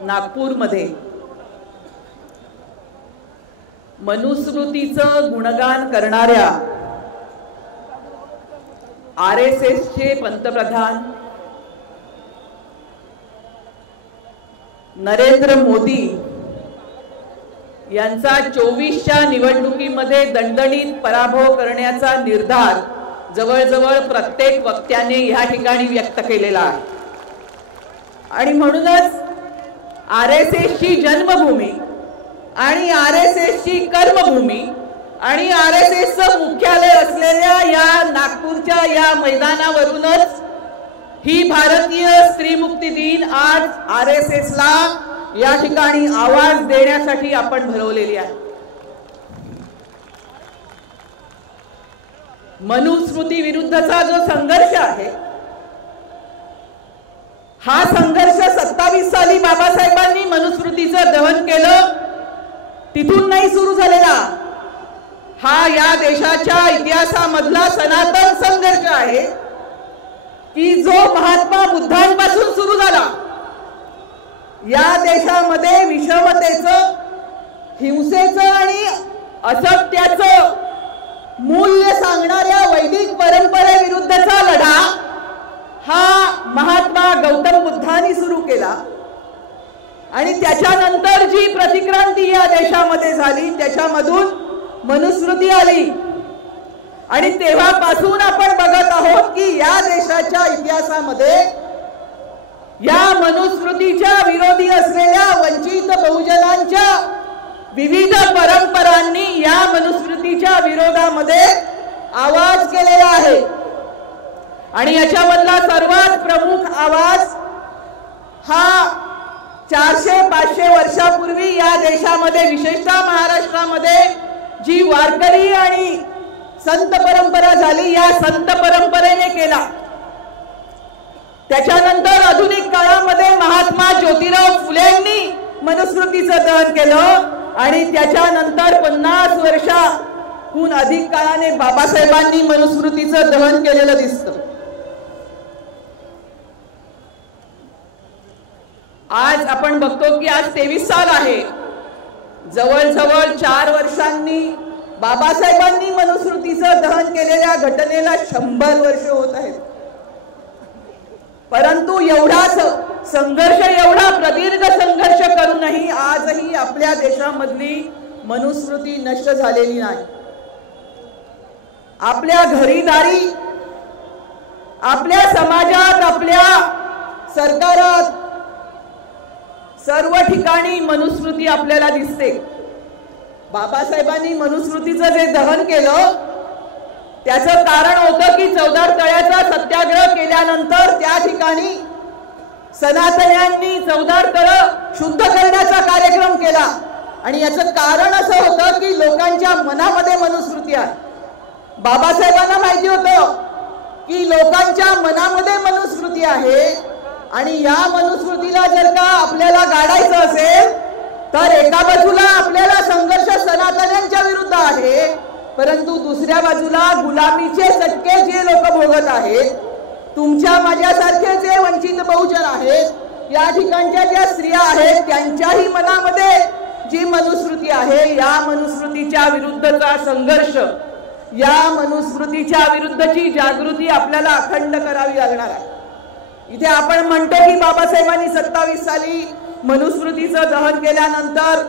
नागपूरमध्ये मनुस्मृतीचं गुणगान करणाऱ्या RSSचे पंतप्रधान नरेंद्र मोदी यांचा 24च्या निवडणुकीमध्ये दणदणीत पराभव करण्याचा निर्धार जवळजवळ प्रत्येक वक्त्याने या ठिकाणी व्यक्त केलेला आहे। आणि म्हणूनच RSSची जन्मभूमी आणि RSSची कर्मभूमी आणि RSSचं मुख्यालय असलेल्या या नागपूरच्या या मैदानावरूनच ही भारतीय स्त्री मुक्ती दिन आज RSSला या ठिकाणी आवाज देण्यासाठी आपण भरवलेली आहे। मनुस्मृती विरुद्धचा जो संघर्ष आहे हा संघर्ष 27 साली बाबासाहेबांनी मनुस्मृतीचं दहन केलं, तिथून नाही सुरू झालेला। हा या देशाच्या इतिहासामधला सनातन संघर्ष आहे की जो महात्मा बुद्धांपासून सुरू झाला। या देशामध्ये विषमतेचं, हिंसेचं आणि असत्याचं मूल्य सांगणाऱ्या वैदिक परंपरेविरुद्धचा लढा हा महात्मा गौतम बुद्धांनी सुरू केला। आणि त्याच्यानंतर जी प्रतिक्रांती या देशामध्ये झाली त्याच्यामधून मनुस्मृती आली। आणि तेव्हापासून आपण बघत आहोत की या देशाच्या इतिहासामध्ये या मनुस्मृतीच्या विरोधी असलेल्या वंचित बहुजनांच्या विविध परंपरांनी या मनुस्मृतीच्या विरोधामध्ये आवाज केलेला आहे। आणि याच्यामधला सर्वात प्रमुख आवाज हा 400-500 वर्षापूर्वी या देशामध्ये विशेषतः महाराष्ट्रामध्ये जी वारकरी आणि संत परंपरा झाली या संत परंपरेने केला। त्याच्यानंतर आधुनिक काळामध्ये महात्मा ज्योतिराव फुलेंनी मनुस्मृतीचं दहन केलं आणि त्याच्यानंतर 50 वर्षाहून अधिक काळाने बाबासाहेबांनी मनुस्मृतीचं दहन केलेलं दिसतं। आज आपण बघतो की आज 23 साल आहे, जवळजवळ 4 वर्षांनी बाबासाहेबांनी मनुस्मृतीचं दहन केलेल्या घटनेला 100 वर्ष होत आहेत। परंतु एवढा संघर्ष, एवढा प्रदीर्घ संघर्ष करूनही आजही आपल्या देशामधली मनुस्मृती नष्ट झालेली नाही। आपल्या घरीदारी, आपल्या समाजात, आपल्या सरकारात सर्व ठिकाणी मनुस्मृती आपल्याला दिसते। बाबासाहेबांनी मनुस्मृतीचं जे दहन केलं त्याचं कारण होतं की चौदार तळ्याचा सत्याग्रह केल्यानंतर त्या ठिकाणी सनातन्यांनी चौदार तळं शुद्ध करण्याचा कार्यक्रम केला। आणि याचं कारण असं होतं की लोकांच्या मनामध्ये मनुस्मृती आहे। बाबासाहेबांना माहिती होतं की लोकांच्या मनामध्ये मनुस्मृती आहे आणि या मनुस्मृतीला जर का आपल्याला गाडायचं असेल तर एका बाजूला आपल्याला संघर्ष सनातन्यांच्या विरुद्ध आहे, परंतु दुसऱ्या बाजूला गुलामीचे चटके जे लोक भोगत आहेत, तुमच्या माझ्यासारखे जे वंचित बहुजन आहेत, या ठिकाणच्या ज्या स्त्रिया आहेत त्यांच्याही मनामध्ये जी मनुस्मृती आहे या मनुस्मृतीच्या विरुद्धचा संघर्ष, या मनुस्मृतीच्या विरुद्धची जागृती आपल्याला अखंड करावी लागणार आहे। इथे आपण म्हणतो की बाबासाहेबांनी 27 साली मनुस्मृतीचं दहन केल्यानंतर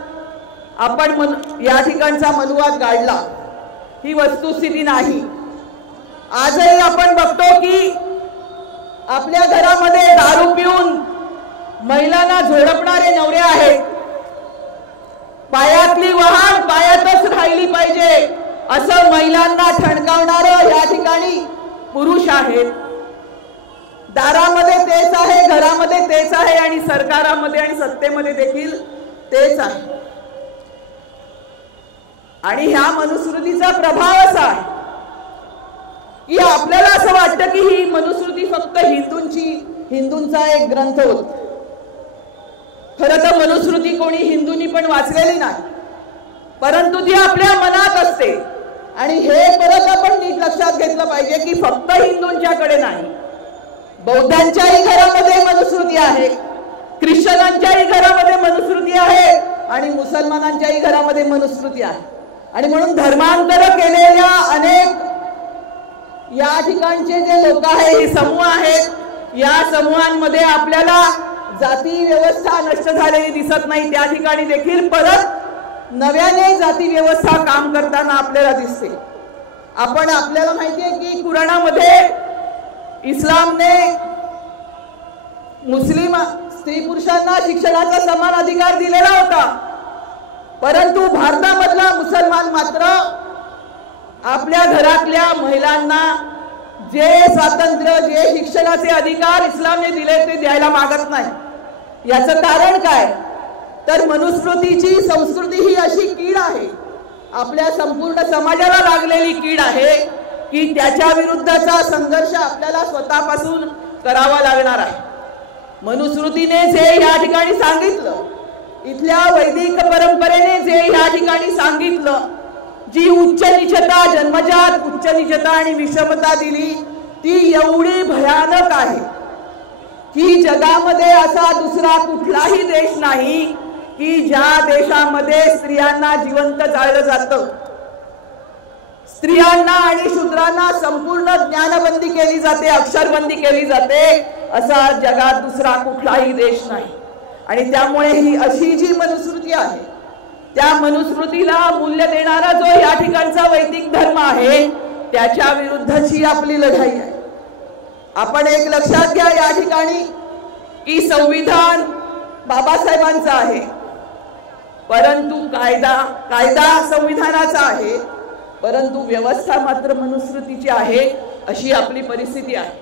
आपण या ठिकाणचा मनुवाद गाडला, ही वस्तुस्थिती नाही। आजही आपण बघतो की आपल्या घरामध्ये दारू पिऊन महिलांना झोडपणारे नवरे आहेत। पायातली वाहन पायातच राहिली पाहिजे असं महिलांना ठणकावणारं या ठिकाणी पुरुष आहेत। दारामध्ये तेच आहे, घरामध्ये तेच आहे आणि सरकारामध्ये आणि सत्तेमध्ये देखील तेच आहे। आणि ह्या मनुस्मृतीचा प्रभाव असा आहे की आपल्याला असं वाटतं की ही मनुस्मृती फक्त हिंदूंचा एक ग्रंथ होता। खरं तर मनुस्मृती कोणी हिंदूंनी पण वाचलेली नाही, परंतु ती आपल्या मनात असते। आणि हे परत आपण नीट लक्षात घेतलं पाहिजे की फक्त हिंदूंच्याकडे नाही, बौद्धांच्याही घरामध्ये मनुस्मृती आहे, ख्रिश्चनांच्याही घरामध्ये मनुस्मृती आहे आणि मुसलमानांच्याही घरामध्ये मनुस्मृती आहे. आणि म्हणून धर्मांतर केलेल्या अनेक या ठिकाणचे जे लोक आहेत, हे समूह आहेत, या समूहांमध्ये आपल्याला जाती व्यवस्था नष्ट झालेली दिसत नाही. त्या ठिकाणी देखील परत नव्याने जाती व्यवस्था काम करताना आपल्याला दिसते. आपल्याला माहिती आहे की कुराणामध्ये इस्लामने मुस्लिम स्त्री पुरुषांना शिक्षणाचा समान अधिकार दिलेला होता, परंतु भारतामधला मुसलमान मात्र आपल्या घरातल्या महिलांना जे स्वातंत्र्य, जे शिक्षणाचे अधिकार इस्लामने दिले ते द्यायला मागत नाही. याचं कारण काय? तर मनुस्मृतीची संस्कृती ही अशी कीड आहे, आपल्या संपूर्ण समाजाला लागलेली कीड आहे की त्याच्या विरुद्धचा संघर्ष आपल्याला स्वतःपासून करावा लागणार आहे. मनुस्मृतीने जे या ठिकाणी सांगितलं, इथल्या वैदिक परंपरेने जे या ठिकाणी सांगितलं, जी उच्च नीचता, जन्मजात उच्च नीचता आणि विषमता दिली, ती एवढी भयानक आहे की जगामध्ये असा दुसरा कुठलाही देश नाही की ज्या देशामध्ये स्त्रियांना जिवंत जाळलं जातं, स्त्रियांना आणि शूद्रांना संपूर्ण ज्ञानबंदी केली जाते, अक्षरबंदी केली जाते, असा जगात दुसरा कुठलाही देश नाही. आणि त्यामुळे ही अशी जी मनुस्मृती आहे, त्या मनुस्मृतीला मूल्य देणारा जो या ठिकाणचा वैदिक धर्म आहे, त्याच्या विरुद्धची आपली लढाई आहे. आपण एक लक्षात घ्या या ठिकाणी की संविधान बाबासाहेबांचं आहे, परंतु कायदा संविधानाचा आहे, परंतु व्यवस्था मात्र मनुस्मृतीची आहे. अशी आपली परिस्थिती आहे.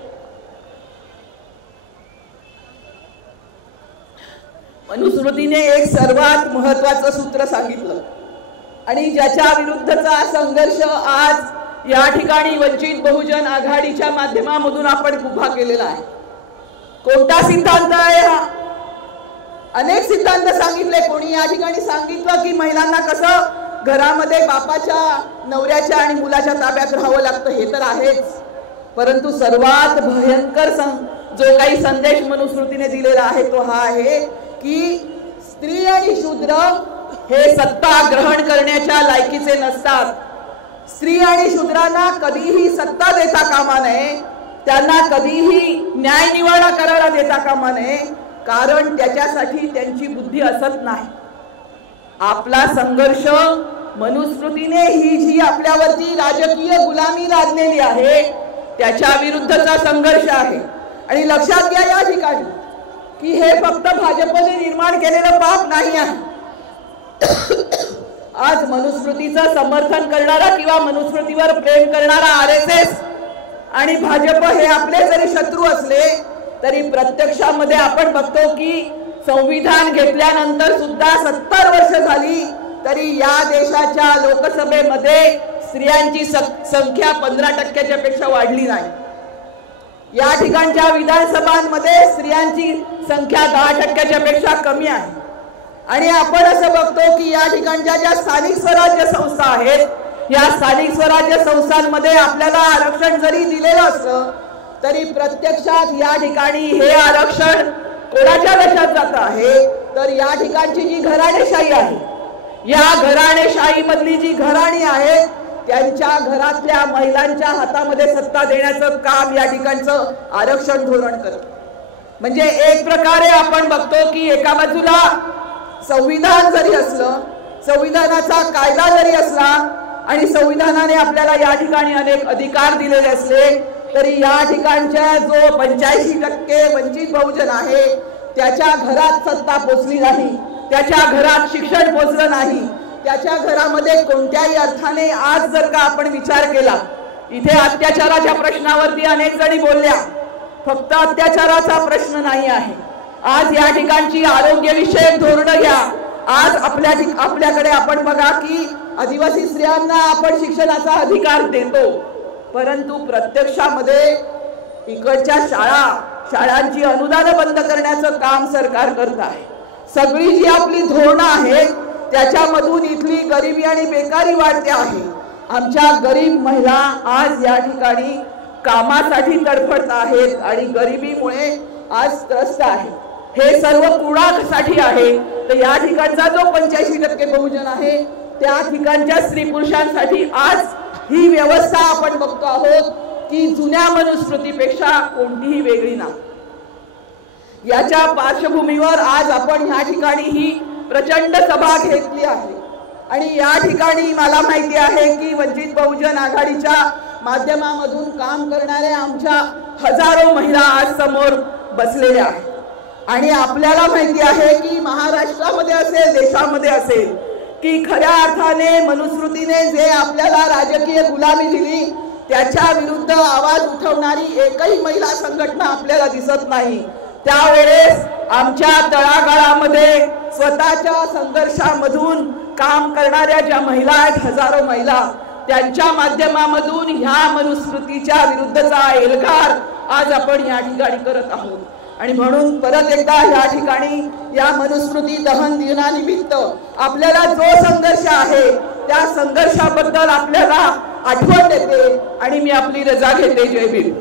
मनुस्मृतीने एक सर्वात महत्वाचं सूत्र सांगितलं आणि ज्याच्या विरुद्धचा संघर्ष आज या ठिकाणी वंचित बहुजन आघाडीच्या माध्यमामधून आपण उभा केलेला आहे. कोणता सिद्धांत आहे हा? अनेक सिद्धांत सांगितले. कोणी या ठिकाणी सांगितलं की महिलांना कसं घरामध्ये बापाच्या, नवऱ्याच्या आणि मुलाच्या ताब्यात राहावं लागतं, हे तर आहेच, परंतु सर्वात भयंकर जो काही संदेश मनुस्मृतीने दिलेला आहे तो हा आहे की स्त्री आणि शूद्र हे सत्ता ग्रहण करण्याच्या लायकीचे नसतात. स्त्री आणि शूद्रांना कधीही सत्ता देता कामा नये, त्यांना कधीही न्यायनिवाडा करायला देता कामा नये, कारण त्याच्यासाठी त्यांची बुद्धी असत नाही. आपला संघर्ष मनुस्मृतीने ही जी आपल्यावरती राजकीय गुलामी लादलेली आहे त्याच्या विरुद्धचा संघर्ष आहे. आणि लक्षात घ्या या ठिकाणी की हे फक्त भाजपने निर्माण केलेलं पाप नाही आहे. आज मनुस्मृतीचं समर्थन करणारा किंवा मनुस्मृतीवर प्रेम करणारा RSS आणि भाजप हे आपले जरी शत्रू असले तरी प्रत्यक्षामध्ये आपण बघतो की संविधान घेतल्यानंतर सुद्धा 70 वर्ष झाली तरी या देशाच्या लोकसभेमध्ये स्त्रियांची संख्या 15% पेक्षा वाढली नाही. या ठिकाणच्या विधानसभांमध्ये स्त्रियांची संख्या 10% पेक्षा कमी आहे. आणि आपण असं बघतो की या ठिकाणच्या ज्या स्थानिक स्वराज्य संस्था आहेत, या स्थानिक स्वराज्य संस्थांमध्ये आपल्याला आरक्षण जरी दिलेलं असलं तरी प्रत्यक्षात या ठिकाणी हे आरक्षण कोणाच्या देशात जात आहे, तर या ठिकाणची जी घराणेशाही आहे, या घराणेशाही मधली जी घराणी आहे त्यांच्या घरातल्या महिलांच्या हातामध्ये सत्ता देण्याचं काम या ठिकाणचं आरक्षण धोरण करतं. म्हणजे एक प्रकारे आपण बघतो की एका बाजूला संविधान जरी असलं, संविधानाचा कायदा जरी असला आणि संविधानाने आपल्याला या ठिकाणी अनेक अधिकार दिलेले असले तरी या ठिकाणच्या जो 85% वंचित बहुजन आहे त्याच्या घरात सत्ता पोचली नाही, त्याच्या घरात शिक्षण पोचलं नाही, त्याच्या घरामध्ये कोणत्याही अर्थाने आज जर का आपण विचार केला, इथे अत्याचाराच्या प्रश्नावरती अनेक जणी बोलल्या, फक्त अत्याचाराचा प्रश्न नाही आहे. आज या ठिकाणची आरोग्यविषयक धोरणं घ्या. आज आपल्याकडे आपण बघा की आदिवासी स्त्रियांना आपण शिक्षणाचा अधिकार देतो, परंतु प्रत्यक्षामध्ये इकडच्या शाळांची अनुदान बंद करण्याचं काम सरकार करत आहे. सगळी जी आपली धोरणं आहेत त्याच्यामधून इथली गरिबी आणि बेकारी वाढते आहे. आमच्या गरीब महिला आज या ठिकाणी कामासाठी तडफडत आहेत आणि गरिबीमुळे आज त्रस्त आहेत. हे सर्व कुणासाठी आहे, तर या ठिकाणचा जो 85% बहुजन आहे त्या ठिकाणच्या स्त्री पुरुषांसाठी आज ही व्यवस्था आपण बघतो आहोत की जुन्या मनुस्मृतीपेक्षा कोणतीही वेगळी नाही। याच्या पार्श्वभूमीवर आज आपण या ठिकाणी ही प्रचंड सभा घेतली आहे आणि या ठिकाणी मला माहिती आहे की वंचित बहुजन आघाडीच्या माध्यमामधून काम करणाऱ्या आमच्या हजारो महिला आज समोर बसलेल्या आहेत आणि आपल्याला माहिती आहे की महाराष्ट्रामध्ये असेल देशामध्ये असेल की खऱ्या अर्थाने मनुस्मृतीने जे आपल्याला राजकीय गुलामी दिली त्याच्या विरुद्ध आवाज उठवणारी एकही महिला संघटना आपल्याला दिसत नाही। त्यावेळेस आमच्या तळागाळामध्ये स्वतःच्या संघर्षामधून काम करणाऱ्या ज्या महिला आहेत हजारो महिला त्यांच्या माध्यमामधून ह्या मनुस्मृतीच्या विरुद्धचा एल्गार आज आपण या ठिकाणी करत आहोत आणि म्हणून परत एकदा या ठिकाणी या मनुस्मृती दहन दिनानिमित्त आपल्याला जो संघर्ष आहे त्या संघर्षाबद्दल आपल्याला आठवण देते आणि मी आपली रजा घेते। जय भीम।